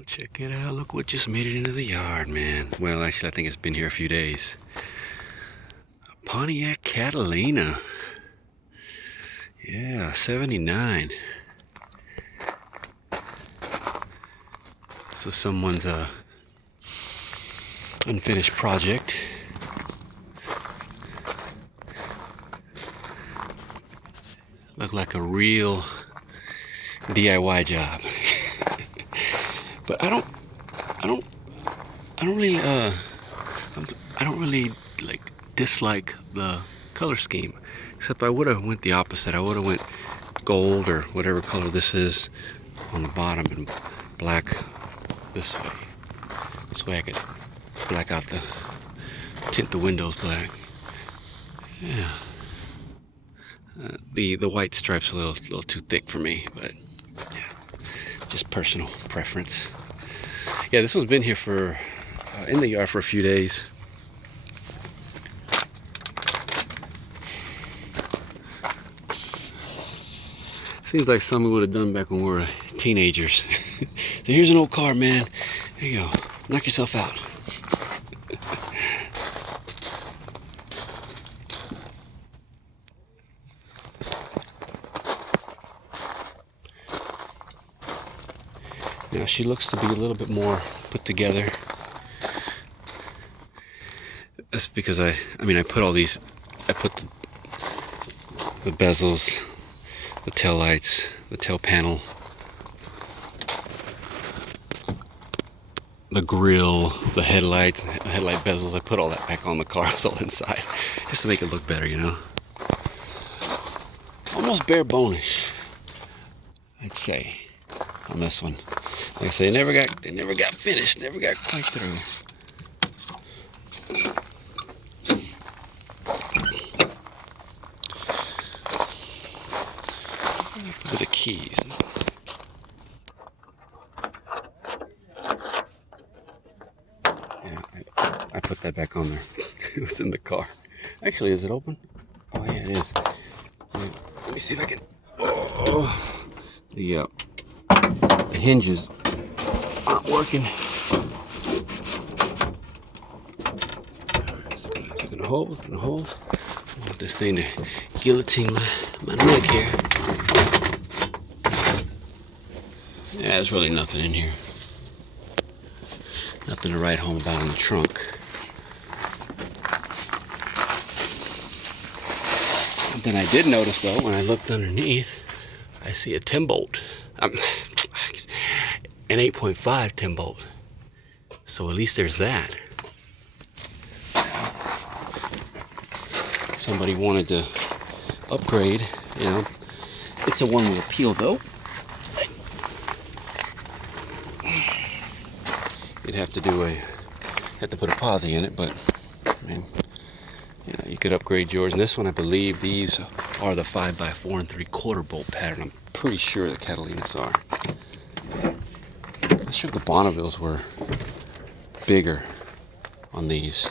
Well, check it out. Look what just made it into the yard, man. Well, actually, I think it's been here a few days. A Pontiac Catalina. Yeah, 79. This was someone's unfinished project. Looked like a real DIY job. But I don't really like dislike the color scheme. Except I would have went the opposite. I would have went gold or whatever color this is on the bottom and black this way. This way I could black out tint the windows black. Yeah. The white stripe's a little too thick for me, but yeah, just personal preference. Yeah, this one's been here for in the yard for a few days. Seems like something we would have done back when we were teenagers. So here's an old car, man. There you go. Knock yourself out. Now she looks to be a little bit more put together. That's because I put all these, I put the bezels, the tail lights, the tail panel, the grill, the headlights, the headlight bezels. I put all that back on the car. It's all inside, just to make it look better, you know. Almost bare bone-ish, I'd say, on this one. Like I say, they never got finished, never got quite through. Look at the keys. Yeah, I put that back on there. It was in the car. Actually, is it open? Oh yeah, it is. Let me see if I can. Oh, the hinges aren't working. It's gonna hold. It's gonna hold. I want this thing to guillotine my neck here. Yeah, there's really nothing in here. Nothing to write home about in the trunk. Then I did notice, though, when I looked underneath, I see a 10 bolt. An 8.5 10 bolt. So at least there's that. Somebody wanted to upgrade, you know. It's a one-wheel peel, though. You'd have to put a posi in it, but I mean, you know, you could upgrade yours. And this one, I believe these are the 5x4 3/4 bolt pattern. I'm pretty sure the Catalinas are. I'm not sure if the Bonnevilles were bigger on these.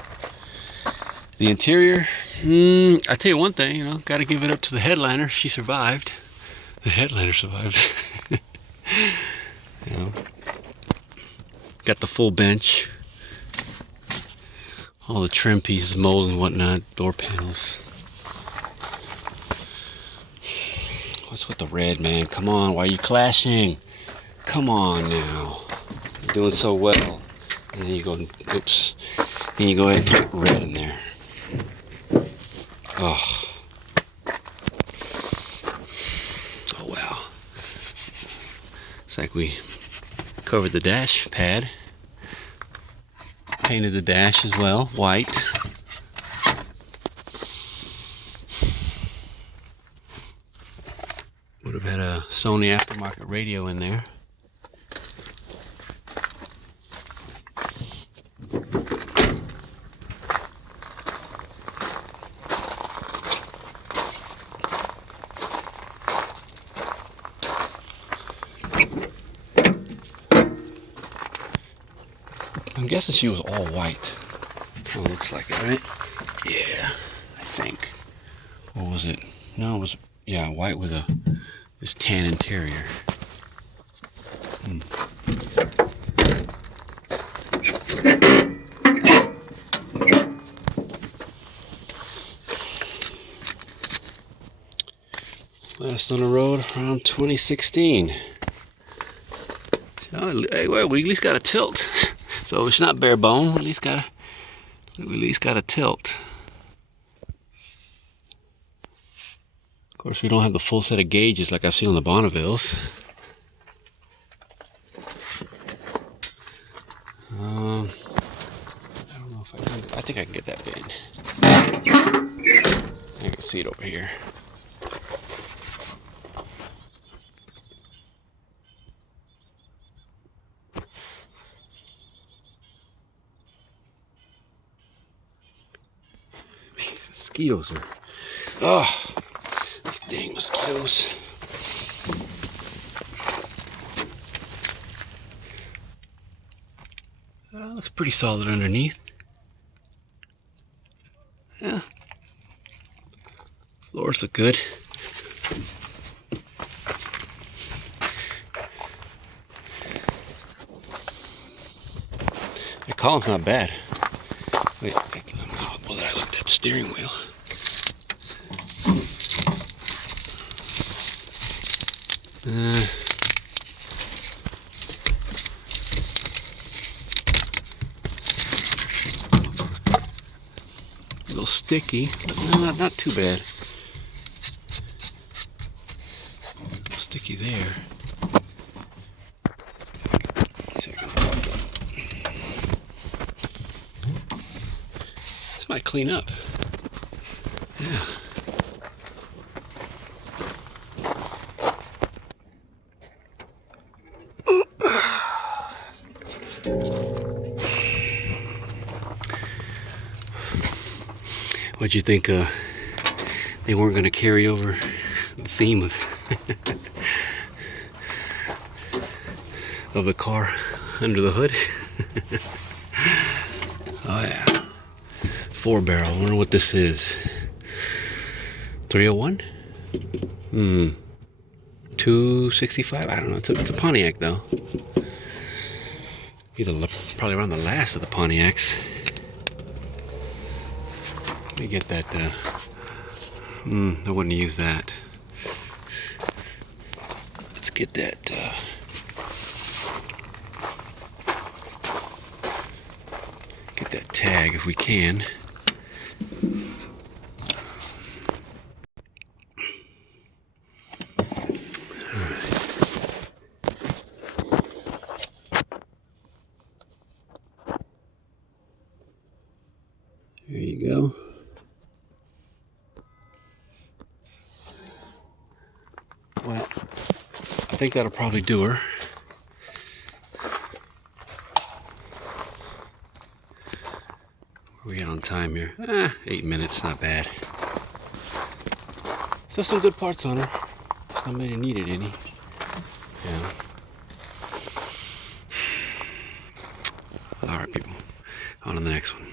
The interior, I tell you one thing, you know, got to give it up to the headliner. She survived. The headliner survived. You know, got the full bench. All the trim pieces, mold and whatnot, door panels. What's with the red, man? Come on, why are you clashing? Come on now. You're doing so well. And then you go, oops. Then you go ahead and put red in there. Oh. Oh, wow. It's like we covered the dash pad. Painted the dash as well, white. Would have had a Sony aftermarket radio in there. I'm guessing she was all white. Kind of looks like it, right? Yeah, I think. Or was it? No, it was, yeah, white with this tan interior. last on the road around 2016. So, hey, well, we at least got a tilt. So it's not bare bone. We at least got a tilt. Of course, we don't have the full set of gauges like I've seen on the Bonnevilles. I don't know if I can. I think I can get that bin. I can see it over here. These mosquitoes are. Oh, these dang mosquitoes. Looks pretty solid underneath. Yeah. Floors look good. The column's not bad. Wait, oh, boy, did I look at that steering wheel. A little sticky, but not too bad. A little sticky there. This might clean up. Yeah. What'd you think? They weren't going to carry over the theme of of the car under the hood. Oh yeah, 4-barrel. I wonder what this is. 301? 265? I don't know. It's a Pontiac though. Probably around the last of the Pontiacs. Let me get that. I wouldn't use that. Let's get that. Get that tag if we can. There you go. Well, I think that'll probably do her. Where we at on time here? 8 minutes, not bad. Still some good parts on her. Just not many needed any. Yeah. Alright people, on to the next one.